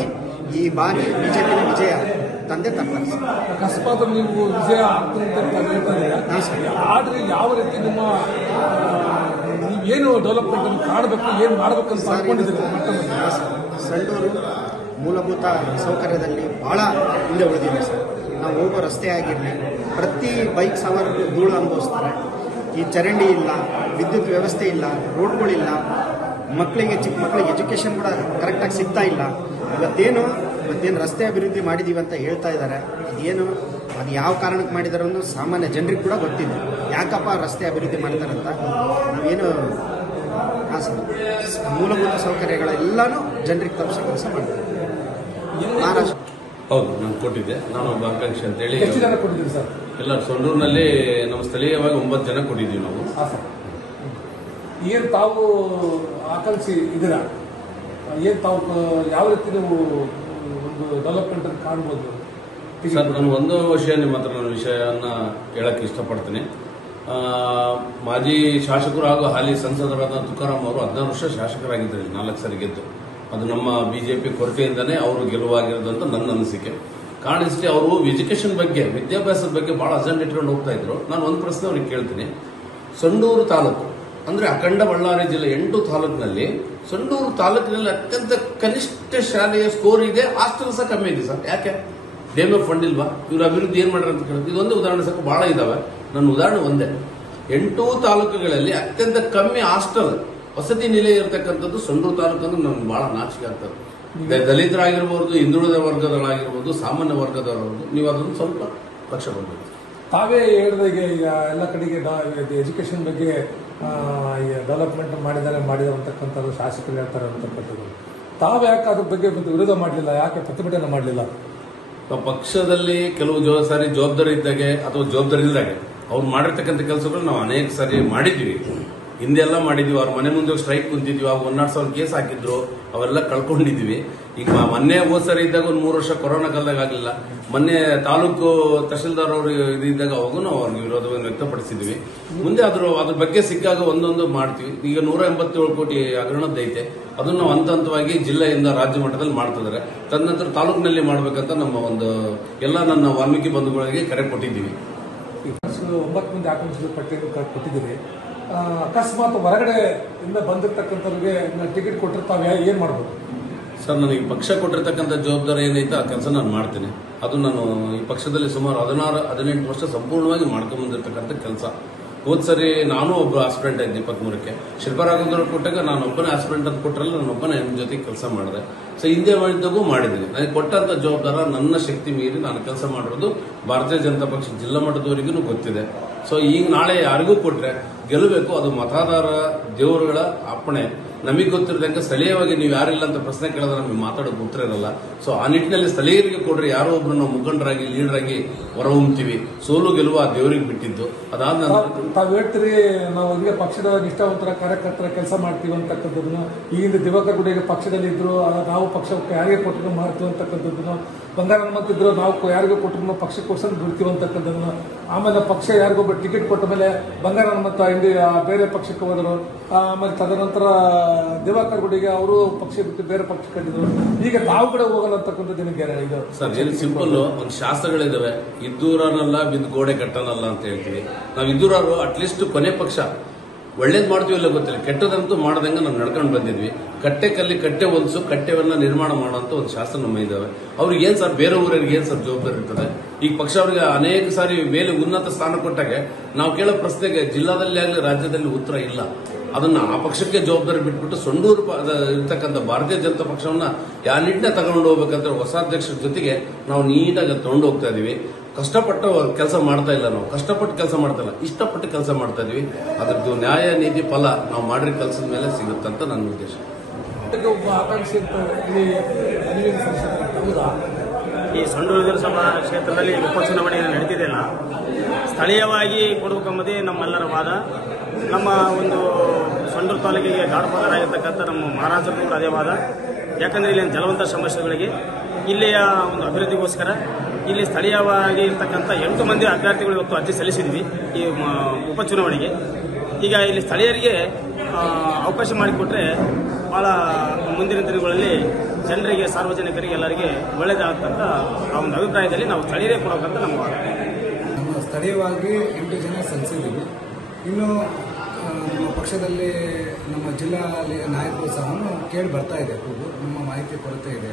ಈ ಬಾರಿ ಬಿಜೆಪಿನ ವಿಜಯ ತಂದೆ ತರ್ತಾರೆ ಸರ್. ಅಕಸ್ಮಾತ್ ನೀವು ವಿಜಯ ಆಗ್ತದೆ ಅಂತ ಹೇಳ್ತಾರೆ. ಆದ್ರೆ ಯಾವ ರೀತಿ ನಿಮ್ಮ ನೀವೇನು ಡೆವಲಪ್ಮೆಂಟ್ ಅನ್ನು ಕಾಣಬೇಕು, ಏನು ಮಾಡಬೇಕಂತ ಅನ್ಕೊಂಡಿದ್ದೀರಿ? ಸಂಡೂರು ಮೂಲಭೂತ ಸೌಕರ್ಯದಲ್ಲಿ ಬಹಳ ಹಿಂದೆ ಉಳಿದಿದೆ ಸರ್. ನಾವು ಹೋಗೋ ರಸ್ತೆ ಆಗಿರಲಿ, ಪ್ರತಿ ಬೈಕ್ ಸವಾರರು ಧೂಳು ಅನುಭವಿಸ್ತಾರೆ. ಈ ಚರಂಡಿ ಇಲ್ಲ, ವಿದ್ಯುತ್ ವ್ಯವಸ್ಥೆ ಇಲ್ಲ, ರೋಡ್ಗಳಿಲ್ಲ, ಚಿಕ್ಕ ಮಕ್ಕಳಿಗೆ ಎಜುಕೇಷನ್ ಕೂಡ ಕರೆಕ್ಟಾಗಿ ಸಿಗ್ತಾ ಇಲ್ಲ. ಇವತ್ತೇನು ರಸ್ತೆ ಅಭಿವೃದ್ಧಿ ಮಾಡಿದ್ದೀವಿ ಅಂತ ಹೇಳ್ತಾ ಇದ್ದಾರೆ. ಅದು ಯಾವ ಕಾರಣಕ್ಕೆ ಮಾಡಿದಾರೆ ಅನ್ನೋ ಸಾಮಾನ್ಯ ಜನರಿಗೆ ಕೂಡ ಗೊತ್ತಿದೆ. ಯಾಕಪ್ಪ ರಸ್ತೆ ಅಭಿವೃದ್ಧಿ ಮಾಡ್ತಾರಂತ. ನಾವೇನು ಮೂಲಭೂತ ಸೌಕರ್ಯಗಳೆಲ್ಲನೂ ಜನರಿಗೆ ತಲುಪಿಸೋ ಕೆಲಸ ಮಾಡ್ತೀವಿ. ಮಹಾರಾಷ್ಟ್ರ ಹೌದು, ನಾನು ಕೊಟ್ಟಿದ್ದೆ. ನಾನು ಒಬ್ಬ ಆಕಾಂಕ್ಷಿ ಅಂತೇಳಿ ಎಷ್ಟು ಜನ ಕೊಟ್ಟಿದ್ದೀರಿ ಸರ್? ಎಲ್ಲ ಸಂಡೂರಿನಲ್ಲಿ ನಮ್ಮ ಸ್ಥಳೀಯವಾಗಿ 9 ಜನ ಕೊಟ್ಟಿದ್ದೀವಿ ನಾವು. ಏನು ತಾವು ಆಕಾಂಕ್ಷಿ ಇದ್ದೀರಾ? ಏನು ತಾವು ಯಾವ ರೀತಿ ನೀವು ಒಂದು ಡೆವಲಪ್ಮೆಂಟ್ ಅನ್ನು ಕಾಣ್ಬೋದು? ಸರ್, ನಾನು ಒಂದು ವಿಷಯ ನಿಮ್ಮ ಹತ್ರ ನನ್ನ ವಿಷಯನ ಹೇಳಕ್ಕೆ ಇಷ್ಟಪಡ್ತೀನಿ. ಮಾಜಿ ಶಾಸಕರು ಹಾಗೂ ಹಾಲಿ ಸಂಸದರಾದ ತುಕಾರಾಮ್ ಅವರು 16 ವರ್ಷ ಶಾಸಕರಾಗಿದ್ದಾರೆ, 4 ಸಾರಿ ಗೆದ್ದು. ಅದು ನಮ್ಮ ಬಿಜೆಪಿ ಕೊರತೆಯಿಂದನೇ ಅವರು ಗೆಲುವಾಗಿರೋದಂತ ನನ್ನ ಅನಿಸಿಕೆ. ಕಾರಣ ಇಷ್ಟೇ, ಅವರು ಎಜುಕೇಷನ್ ಬಗ್ಗೆ, ವಿದ್ಯಾಭ್ಯಾಸದ ಬಗ್ಗೆ ಬಹಳ ಅಜೆಂಡ ಇಟ್ಕೊಂಡು ಹೋಗ್ತಾ ಇದ್ರು. ನಾನು ಒಂದು ಪ್ರಶ್ನೆ ಅವ್ರಿಗೆ ಕೇಳ್ತೀನಿ. ಸಂಡೂರು ತಾಲೂಕು ಅಂದ್ರೆ ಅಖಂಡ ಬಳ್ಳಾರಿ ಜಿಲ್ಲೆ 8 ತಾಲೂಕಿನಲ್ಲಿ ಸಂಡೂರು ತಾಲೂಕಿನಲ್ಲಿ ಅತ್ಯಂತ ಕನಿಷ್ಠ ಶಾಲೆಯ ಸ್ಕೋರ್ ಇದೆ. ಹಾಸ್ಟೆಲ್ ಸಹ ಕಮ್ಮಿ ಇದೆ ಸರ್. ಯಾಕೆ? ಡಿಎಂಎಫ್ ಫಂಡ್ ಇಲ್ವಾ? ಇವ್ರ ಅಭಿವೃದ್ಧಿ ಏನ್ ಮಾಡ್ರ ಅಂತ ಕೇಳಿದ್ರೆ ಇದೊಂದೇ ಉದಾಹರಣೆ ಸಾಕು, ಬಹಳ ಇದಾವೆ. ನನ್ನ ಉದಾಹರಣೆ ಒಂದೇ. 8 ತಾಲೂಕುಗಳಲ್ಲಿ ಅತ್ಯಂತ ಕಮ್ಮಿ ಹಾಸ್ಟೆಲ್ ವಸತಿ ನಿಲಯ ಇರತಕ್ಕಂಥದ್ದು ಸಂಡೂರು ತಾಲೂಕು ಅಂದ್ರೆ ನಮ್ಗೆ ಬಹಳ ನಾಚಿಕೆ ಆಗ್ತದೆ. ದಲಿತರಾಗಿರ್ಬೋದು, ಹಿಂದುಳಿದ ವರ್ಗದವರಾಗಿರ್ಬೋದು, ಸಾಮಾನ್ಯ ವರ್ಗದವರಾಗಿರ್ಬೋದು, ನೀವು ಅದನ್ನು ಸ್ವಲ್ಪ ಲಕ್ಷ್ಯ ಕೊಡಬೇಕು. ತಾವೇ ಹೇಳಿದಾಗೆ ಈಗ ಎಲ್ಲ ಕಡೆಗೆ ಎಜುಕೇಶನ್ ಬಗ್ಗೆ ಡೆವಲಪ್ಮೆಂಟ್ ಮಾಡಿದ್ದಾರೆ ಅಂತಕ್ಕಂಥದ್ದು ಶಾಸಕರು ಹೇಳ್ತಾರೆ ಅಂತಕ್ಕಂಥದ್ದು. ತಾವು ಯಾಕೆ ಅದ್ರ ಬಗ್ಗೆ ವಿರೋಧ ಮಾಡಲಿಲ್ಲ? ಯಾಕೆ ಪ್ರತಿಭಟನೆ ಮಾಡಲಿಲ್ಲ? ಪಕ್ಷದಲ್ಲಿ ಕೆಲವು ಸಾರಿ ಜವಾಬ್ದಾರಿ ಇದ್ದಾಗೆ ಅಥವಾ ಜವಾಬ್ದಾರಿ ಇಲ್ದಾಗೆ ಅವ್ರು ಮಾಡಿರ್ತಕ್ಕಂಥ ಕೆಲಸಗಳು ನಾವು ಅನೇಕ ಸಾರಿ ಮಾಡಿದ್ದೀವಿ. ಹಿಂದೆಲ್ಲ ಮಾಡಿದ್ವಿ. ಅವ್ರ ಮನೆ ಮುಂದೆ ಸ್ಟ್ರೈಕ್ ಕುಂತಿದ್ವಿ. ಅವಾಗ 1,000 ಕೇಸ್ ಹಾಕಿದ್ರು, ಅವೆಲ್ಲ ಕಳ್ಕೊಂಡಿದ್ವಿ. ಈಗ ಮೊನ್ನೆ ಹೋದ್ ಸರಿ ಇದ್ದಾಗ ಒಂದು 3 ವರ್ಷ ಕೊರೋನಾ ಕಾಲದಾಗ ಆಗಲಿಲ್ಲ. ಮೊನ್ನೆ ತಾಲೂಕು ತಹಶೀಲ್ದಾರ್ ಅವರು ಇದ್ದಾಗ ಅವಾಗೂ ನಾವು ಅವ್ರಿಗೆ ವಿರೋಧವನ್ನು ವ್ಯಕ್ತಪಡಿಸಿದ್ವಿ. ಮುಂದೆ ಅದ್ರ ಬಗ್ಗೆ ಸಿಕ್ಕಾಗ ಒಂದೊಂದು ಮಾಡ್ತೀವಿ. ಈಗ 187 ಕೋಟಿ ಹಗರಣದ್ದೈತೆ, ಅದನ್ನು ನಾವು ಹಂತ ಹಂತವಾಗಿ ಜಿಲ್ಲೆಯಿಂದ ರಾಜ್ಯ ಮಟ್ಟದಲ್ಲಿ ಮಾಡ್ತಿದ್ದಾರೆ. ತದನಂತರ ತಾಲೂಕಿನಲ್ಲಿ ಮಾಡ್ಬೇಕಂತ ನಮ್ಮ ಒಂದು ಎಲ್ಲ ನನ್ನ ವಾಲ್ಮೀಕಿ ಬಂಧುಗಳಿಗೆ ಕರೆ ಕೊಟ್ಟಿದ್ದೀವಿ. 9 ಮಂದಿ ಆಕಾಂಕ್ಷಿ ಪಟ್ಟಿಯನ್ನು ಕೊಟ್ಟಿದ್ದೀರಿ. ಅಕಸ್ಮಾತ್ ಹೊರಗಡೆ ಇಂದ ಬಂದಿರತಕ್ಕಂಥವ್ರಿಗೆ ಟಿಕೆಟ್ ಕೊಟ್ಟಿರ್ತಾವೆ, ಏನ್ ಮಾಡ್ಬೋದು ಸರ್? ನನಗೆ ಪಕ್ಷ ಕೊಟ್ಟಿರ್ತಕ್ಕಂಥ ಜವಾಬ್ದಾರಿ ಏನೈತೆ ಆ ಕೆಲಸ ನಾನು ಮಾಡ್ತೀನಿ. ಅದು ನಾನು ಈ ಪಕ್ಷದಲ್ಲಿ ಸುಮಾರು 16-18 ವರ್ಷ ಸಂಪೂರ್ಣವಾಗಿ ಮಾಡ್ಕೊಂಡ್ ಬಂದಿರತಕ್ಕಂಥ ಕೆಲಸ. ಹೋದ್ ಸರಿ ನಾನು ಒಬ್ಬ ಆಸ್ಪಿರೆಂಟ್ ಇದ್ದೆ 23ಕ್ಕೆ. ಶಿಲ್ಪರಾಘವೇಂದ್ರ ಕೊಟ್ಟಾಗ ನಾನು ಒಬ್ಬನೇ ಆಸ್ಪಿರೆಂಟ್ ಅಂತ ಕೊಟ್ಟರಲ್ಲ, ನಾನು ಒಬ್ಬನೇ ನಿಮ್ಮ ಜೊತೆಗೆ ಕೆಲಸ ಮಾಡಿದೆ. ಸೊ ಹಿಂದೆ ಮಾಡಿದ್ದಾಗೂ ಮಾಡಿದ್ದೀನಿ. ನನಗೆ ಕೊಟ್ಟಂತ ಜವಾಬ್ದಾರ ನನ್ನ ಶಕ್ತಿ ಮೀರಿ ನಾನು ಕೆಲಸ ಮಾಡಿರೋದು ಭಾರತೀಯ ಜನತಾ ಪಕ್ಷ ಜಿಲ್ಲಾ ಮಟ್ಟದವರಿಗೂ ಗೊತ್ತಿದೆ. ಸೊ ಈಗ ನಾಳೆ ಯಾರಿಗೂ ಕೊಟ್ರೆ ಗೆಲ್ಲಬೇಕು. ಅದು ಮತದಾರ ದೇವರುಗಳ ಅಪ್ಪಣೆ. ನಮಗೆ ಗೊತ್ತಿರೋದಂಗೆ ಸ್ಥಳೀಯವಾಗಿ ನೀವು ಯಾರಿಲ್ಲ ಅಂತ ಪ್ರಶ್ನೆ ಕೇಳಿದ್ರೆ ನಮಗೆ ಮಾತಾಡೋಕೆ ಉತ್ತರ ಇರಲ್ಲ. ಸೊ ಆ ನಿಟ್ಟಿನಲ್ಲಿ ಸ್ಥಳೀಯರಿಗೆ ಕೊಡ್ರಿ, ಯಾರೋ ಒಬ್ರು ನಾವು ಮುಖಂಡರಾಗಿ ಲೀಡರ್ ಆಗಿ ಹೊರಹೊಮ್ತೀವಿ. ಸೋಲು ಗೆಲುವು ಆ ದೇವರಿಗೆ ಬಿಟ್ಟಿದ್ದು. ಅದಾದ ನಂತರ ತಾವು ಹೇಳ್ತೀರಿ ನಾವು ಹಿಂಗೆ ಪಕ್ಷದ ನಿಷ್ಠಾವಂತರ ಕಾರ್ಯಕರ್ತರ ಕೆಲಸ ಮಾಡ್ತೀವಿ ಅಂತಕ್ಕಂಥದ್ದನ್ನು. ಈಗಿಂದ ದಿವಾಕರ್ ಗುಡಿಗೆ ಪಕ್ಷದಲ್ಲಿ ಇದ್ರು, ನಾವು ಪಕ್ಷಕ್ಕೆ ಯಾರಿಗೆ ಕೊಟ್ಟರು ಮಾಡ್ತೀವಿ ಅಂತಕ್ಕಂಥದ್ದನ್ನು. ಬಂಗಾರ ಹನುಮಂತಿದ್ರು, ನಾವು ಯಾರಿಗೂ ಕೊಟ್ಟರು ಪಕ್ಷಕ್ಕೋಸ್ಕರ ಬಿಡ್ತೀವಿ ಅಂತಕ್ಕಂಥದ್ದನ್ನು. ಆಮೇಲೆ ಪಕ್ಷ ಯಾರಿಗೊಬ್ಬ ಟಿಕೆಟ್ ಕೊಟ್ಟ ಮೇಲೆ ಬಂಗಾರ ಹನುಮಂತ ಬೇರೆ ಪಕ್ಷಕ್ಕೆ ಹೋದರು. ಆಮೇಲೆ ತದನಂತರ ದಿವಾಕರ್ ಗುಡಿಗೆ ಅವರು ಪಕ್ಷ ಬಿಟ್ಟು ಬೇರೆ ಪಕ್ಷ ಕಟ್ಟಿದ್ರು. ಈಗ ತಾವು ಕೂಡ ಹೋಗಲ್ಲ ಅಂತಕ್ಕಂಥದ್ದು ನಿಮಗೆ ಇದು ಸರ್. ಏನು ಸಿಂಪಲ್ ಒಂದು ಶಾಸ್ತ್ರಗಳಿದಾವೆ, ಇದ್ದೂರನಲ್ಲ ಬಿದ್ದು ಗೋಡೆ ಕಟ್ಟನಲ್ಲ ಅಂತ ಹೇಳ್ತೀವಿ. ನಾವು ಇದ್ದೂರಾರು ಅಟ್ಲೀಸ್ಟ್ ಕೊನೆ ಪಕ್ಷ ಒಳ್ಳೇದ್ ಮಾಡ್ತೀವಿ ಇಲ್ಲ ಗೊತ್ತಿಲ್ಲ, ಕೆಟ್ಟದಂತೂ ಮಾಡದಂಗ ನಾವು ನಡ್ಕೊಂಡು ಬಂದಿದ್ವಿ. ಕಟ್ಟೆ ಕಲ್ಲಿ ಕಟ್ಟೆ ಹೊಲ್ಸು, ಕಟ್ಟೆವನ್ನ ನಿರ್ಮಾಣ ಮಾಡುವಂತ ಒಂದು ಶಾಸ್ತ್ರ ನಮ್ಮ ಇದಾವೆ. ಅವ್ರಿಗೆ ಏನ್ ಸರ್, ಬೇರೆ ಊರಿಗೆ ಏನ್ ಸರ್ ಜವಾಬ್ದಾರಿ ಇರ್ತದೆ? ಈಗ ಪಕ್ಷ ಅವರಿಗೆ ಅನೇಕ ಸಾರಿ ಮೇಲೆ ಉನ್ನತ ಸ್ಥಾನ ಕೊಟ್ಟಾಗ ನಾವು ಕೇಳೋ ಪ್ರಶ್ನೆಗೆ ಜಿಲ್ಲಾದಲ್ಲಿ ಆಗಲಿ ರಾಜ್ಯದಲ್ಲಿ ಉತ್ತರ ಇಲ್ಲ. ಅದನ್ನ ಆ ಪಕ್ಷಕ್ಕೆ ಜವಾಬ್ದಾರಿ ಬಿಟ್ಬಿಟ್ಟು ಸಂಡೂರು ಇರ್ತಕ್ಕಂಥ ಭಾರತೀಯ ಜನತಾ ಪಕ್ಷವನ್ನ ಯಾವ ನಿಟ್ಟಿನ ತಗೊಂಡು ಹೋಗ್ಬೇಕಂತ ಹೊಸ ಅಧ್ಯಕ್ಷರ ಜೊತೆಗೆ ನಾವು ನೀಟಾಗಿ ತಗೊಂಡು ಹೋಗ್ತಾ ಇದೀವಿ. ಕಷ್ಟಪಟ್ಟು ಕೆಲಸ ಮಾಡ್ತಾ ಇಲ್ಲ, ನಾವು ಕಷ್ಟಪಟ್ಟು ಕೆಲಸ ಮಾಡ್ತಾ ಇಲ್ಲ, ಇಷ್ಟಪಟ್ಟು ಕೆಲಸ ಮಾಡ್ತಾ ಇದೀವಿ. ಅದ್ರದ್ದು ನ್ಯಾಯ ನೀತಿ ಫಲ ನಾವು ಮಾಡಿರೋ ಕೆಲಸದ ಮೇಲೆ ಸಿಗುತ್ತಂತ ನನ್ನ ಉದ್ದೇಶ. ಈ ಸಂಡೂರು ವಿಧಾನಸಭಾ ಕ್ಷೇತ್ರದಲ್ಲಿ ಉಪಚುನಾವಣೆ ನಡೀತಿದೆಯಲ್ಲ, ಸ್ಥಳೀಯವಾಗಿ ಕೊಡಬೇಕೆಂಬುದೇ ನಮ್ಮೆಲ್ಲರ ವಾದ. ನಮ್ಮ ಒಂದು ಸಂಡೂರು ತಾಲೂಕಿಗೆ ಗಾಢಪಾದರ ಆಗಿರ್ತಕ್ಕಂಥ ನಮ್ಮ ಮಹಾರಾಜರು ಕೂಡ ಅದೇ ವಾದ. ಯಾಕಂದರೆ ಇಲ್ಲಿನ ಜಲವಂತ ಸಮಸ್ಯೆಗಳಿಗೆ, ಇಲ್ಲಿಯ ಒಂದು ಅಭಿವೃದ್ಧಿಗೋಸ್ಕರ ಇಲ್ಲಿ ಸ್ಥಳೀಯವಾಗಿ ಇರ್ತಕ್ಕಂಥ 8 ಮಂದಿ ಅಭ್ಯರ್ಥಿಗಳು ಇವತ್ತು ಅರ್ಜಿ ಸಲ್ಲಿಸಿದ್ವಿ ಈ ಉಪಚುನಾವಣೆಗೆ. ಈಗ ಇಲ್ಲಿ ಸ್ಥಳೀಯರಿಗೆ ಅವಕಾಶ ಮಾಡಿಕೊಟ್ರೆ ಭಾಳ ಮುಂದಿನ ದಿನಗಳಲ್ಲಿ ಜನರಿಗೆ, ಸಾರ್ವಜನಿಕರಿಗೆ ಎಲ್ಲರಿಗೆ ಒಳ್ಳೆಯದಾಗತ್ತಂತ ಆ ಒಂದು ಅಭಿಪ್ರಾಯದಲ್ಲಿ ನಾವು ಸ್ಥಳೀಯರೇ ಕೊಡಬೇಕಂತ ನಮ್ಮ ವಾದ. ನಮ್ಮ ಸ್ಥಳೀಯವಾಗಿ 8 ಜನ ಸಲ್ಲಿಸಿದ್ದೀವಿ. ಇನ್ನು ನಮ್ಮ ಪಕ್ಷದಲ್ಲಿ ನಮ್ಮ ಜಿಲ್ಲಾ ನಾಯಕರು ಸಹ ಕೇಳಿ ಬರ್ತಾ ಇದೆ, ನಮ್ಮ ಮಾಹಿತಿ ಕೊರತೆ ಇದೆ.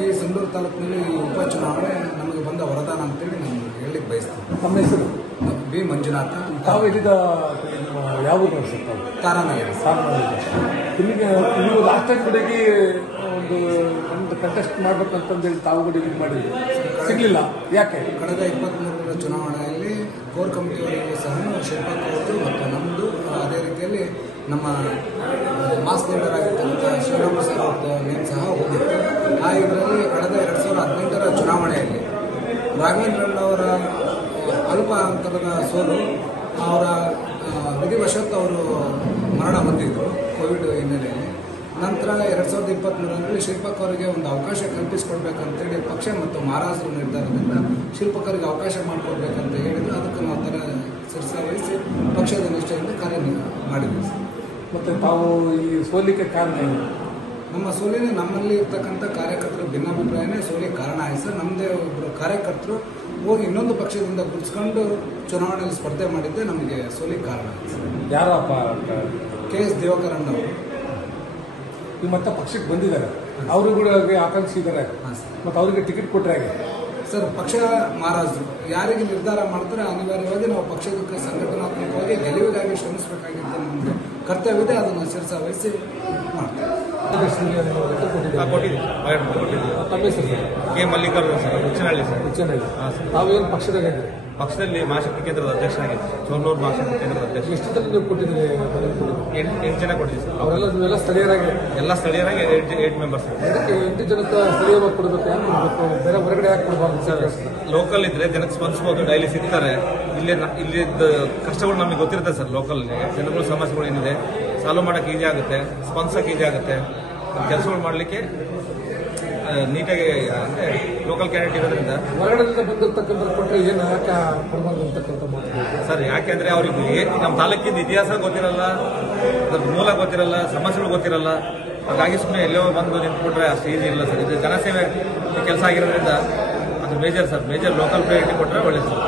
ಈ ಸಂಡೂರು ತಾಲೂಕಿನಲ್ಲಿ ಉಪಚುನಾವಣೆ ನಮಗೆ ಬಂದ ವರದಾನ ಅಂತೇಳಿ ನಾನು ಹೇಳಲಿಕ್ಕೆ ಬಯಸ್ತೀನಿ. ನಮ್ಮ ಹೆಸರು ಬಿ ಮಂಜುನಾಥ. ತಾವು ಇಲ್ಲಿದ್ದ ಯಾವ ತಾರಾನಗರ. ಇಲ್ಲಿಗೆ ನೀವು ಲಾಸ್ಟ್ ಟೈಮ್ ಕಡೆಗೆ ಒಂದು ಕಂಟೆಸ್ಟ್ ಮಾಡ್ಬೇಕಂತಂದೇಳಿ ತಾವು ಕೂಡ ಇದು ಮಾಡಿದ್ವಿ, ಸಿಗ್ಲಿಲ್ಲ. ಯಾಕೆ? ಕಳೆದ 23ರ ಚುನಾವಣೆಯಲ್ಲಿ ಕೋರ್ ಕಮಿಟಿಯವರಿಗೂ ಸಹ ಶಿಲ್ಪಕ್ಕವರು ಮತ್ತು ನಮ್ಮದು, ಅದೇ ರೀತಿಯಲ್ಲಿ ನಮ್ಮ ಮಾಸ್ ಲೀಡರ್ ಆಗಿರ್ತಕ್ಕಂಥ ಶ್ರೀರಾಮ ಸರ್ ಅವ್ರದ್ದು ನೇಮ್ ಸಹ ಹೋಗಿತ್ತು. ಆ ಇದರಲ್ಲಿ ಕಳೆದ 2018ರ ಚುನಾವಣೆಯಲ್ಲಿ ರಾಘವೇಂದ್ರಣ್ಣವರ ಅಲ್ಪ ಅಂತರದ ಸೋಲು, ಅವರ ವಿಧಿವಶತ್ತು ಅವರು ಮರಣ ಹೊಂದಿದ್ರು ಕೋವಿಡ್ ಹಿನ್ನೆಲೆಯಲ್ಲಿ. ನಂತರ 2023ರಲ್ಲಿ ಶಿಲ್ಪಕರಿಗೆ ಒಂದು ಅವಕಾಶ ಕಲ್ಪಿಸಿಕೊಡ್ಬೇಕಂತೇಳಿ ಪಕ್ಷ ಮತ್ತು ಮಹಾರಾಜರ ನಿರ್ಧಾರದಿಂದ ಶಿಲ್ಪಕರಿಗೆ ಅವಕಾಶ ಮಾಡಿಕೊಡ್ಬೇಕಂತ ಹೇಳಿದ್ರು. ಅದಕ್ಕೆ ನಾವು ಶಿರಸಾವಹಿಸಿ ಪಕ್ಷದ ನಿಷ್ಠೆಯಿಂದ ಕಾರ್ಯ ಮಾಡಿದ್ವಿ. ಮತ್ತು ತಾವು ಈ ಸೋಲಿಕೆ ಕಾರಣ ಏನು? ನಮ್ಮ ಸೋಲಿನ ನಮ್ಮಲ್ಲಿ ಇರ್ತಕ್ಕಂಥ ಕಾರ್ಯಕರ್ತರು ಭಿನ್ನಾಭಿಪ್ರಾಯನೇ ಸೋಲಿಗೆ ಕಾರಣ ಆಯ್ತು ಸರ್. ನಮ್ಮದೇ ಒಬ್ಬರು ಕಾರ್ಯಕರ್ತರು ಹೋಗಿ ಇನ್ನೊಂದು ಪಕ್ಷದಿಂದ ಗುರುತಿಸ್ಕೊಂಡು ಚುನಾವಣೆಯಲ್ಲಿ ಸ್ಪರ್ಧೆ ಮಾಡಿದ್ದೆ ನಮಗೆ ಸೋಲಿಗೆ ಕಾರಣ. ಯಾರಪ್ಪ? KS ದಿವಾಕರಣ್ಣ ಅವರು ಈಗ ಮತ್ತೆ ಪಕ್ಷಕ್ಕೆ ಬಂದಿದ್ದಾರೆ, ಅವರು ಕೂಡ ಆಕಾಂಕ್ಷಿ ಇದ್ದಾರೆ, ಮತ್ತು ಅವರಿಗೆ ಟಿಕೆಟ್ ಕೊಟ್ಟರೆ ಹೇಗೆ ಸರ್? ಪಕ್ಷ ಮಹಾರಾಜರು ಯಾರಿಗೆ ನಿರ್ಧಾರ ಮಾಡ್ತಾರೆ ಅನಿವಾರ್ಯವಾಗಿ ನಾವು ಪಕ್ಷದ ಸಂಘಟನಾತ್ಮಕವಾಗಿ ಗೆಲುವಿಗಾಗಿ ಶ್ರಮಿಸಬೇಕಾಗಿತ್ತು. ನಮ್ಮದು ಕರ್ತವ್ಯ ಇದೆ, ಅದನ್ನು ಶಿರಸಾವಹಿಸಿ ಮಾಡ್ತೀವಿ. ತಮ್ಮ ಹೆಸರು? K Mallikarjuna sir, Huchchanahalli sir. Huchchanahalli. ತಾವೇನು ಪಕ್ಷದಾಗ ಪಕ್ಷದಲ್ಲಿ ಮಹಾಶಕ್ತಿ ಕೇಂದ್ರದ ಅಧ್ಯಕ್ಷರಾಗಿದ್ದೆ, ಚೋರ್ನೂರು ಮಹಾಶಕ್ತಿ ಕೇಂದ್ರದ ಅಧ್ಯಕ್ಷ. ಎಷ್ಟು ಜನ ನೀವು ಕೊಟ್ಟಿದ್ದೀರಿ? 8 ಜನ ಕೊಟ್ಟಿದ್ದೀವಿ ಸರ್. ಅವರೆಲ್ಲ ನೀವೆಲ್ಲ ಸ್ಥಳೀಯರಾಗಿ? ಎಲ್ಲ ಸ್ಥಳೀಯರಾಗಿ 8 ಮೆಂಬರ್ಸ್. ಅದಕ್ಕೆ 8 ಜನಕ್ಕೆ ಸ್ಥಳೀಯವಾಗಿ ಕೊಡಬೇಕು, ಯಾಕೆ ಕೊಡಬೇಕು? ಬೇರೆ ಹೊರಗಡೆ ಯಾಕೆ ಕೊಡಬಾರ್ದು ಸರ್? ಲೋಕಲ್ ಇದ್ರೆ ಜನಕ್ಕೆ ಸ್ಪಂದಿಸ್ಬೋದು, ಡೈಲಿ ಸಿಗ್ತಾರೆ. ಇಲ್ಲಿದ್ದ ಕಷ್ಟಗಳು ನಮಗೆ ಗೊತ್ತಿರುತ್ತೆ ಸರ್. ಲೋಕಲ್ ಜನಗಳು ಸಮಸ್ಯೆಗಳು ಏನಿದೆ ಸಾಲ್ವ್ ಮಾಡೋಕ್ಕೆ ಈಜಿ ಆಗುತ್ತೆ, ಸ್ಪಂದಿಸೋಕೆ ಈಜಿ ಆಗುತ್ತೆ, ಕೆಲಸಗಳು ಮಾಡಲಿಕ್ಕೆ ನೀಟಾಗಿ ಅಂದರೆ ಲೋಕಲ್ ಕ್ಯಾಂಡಿಡೇಟ್ ಇರೋದ್ರಿಂದ. ಹೊರಗಡೆಯಿಂದ ಬಂದಿರ್ತಕ್ಕಂಥ ಕೊಟ್ಟರೆ ಏನು ಯಾಕೆ ಕೊಡಬಾರ್ದು ಅಂತಕ್ಕಂಥ ಮಾತು ಸರ್. ಯಾಕೆಂದರೆ ಅವ್ರಿಗೆ ನಮ್ಮ ತಾಲೂಕಿನ ಇತಿಹಾಸ ಗೊತ್ತಿರಲ್ಲ, ಅದ್ರ ಮೂಲ ಗೊತ್ತಿರಲ್ಲ, ಸಮಸ್ಯೆಗಳು ಗೊತ್ತಿರಲ್ಲ. ಹಾಗಾಗಿ ಸುಮ್ಮನೆ ಎಲ್ಲೋ ಬಂದು ನಿಂತ್ಬಿಟ್ರೆ ಅಷ್ಟು ಈಸಿ ಇಲ್ಲ ಸರ್. ಇದು ಜನಸೇವೆ ಕೆಲಸ ಆಗಿರೋದ್ರಿಂದ ಅದು major sir. Major local priority ಕೊಟ್ಟರೆ ಒಳ್ಳೆಯದು ಸರ್.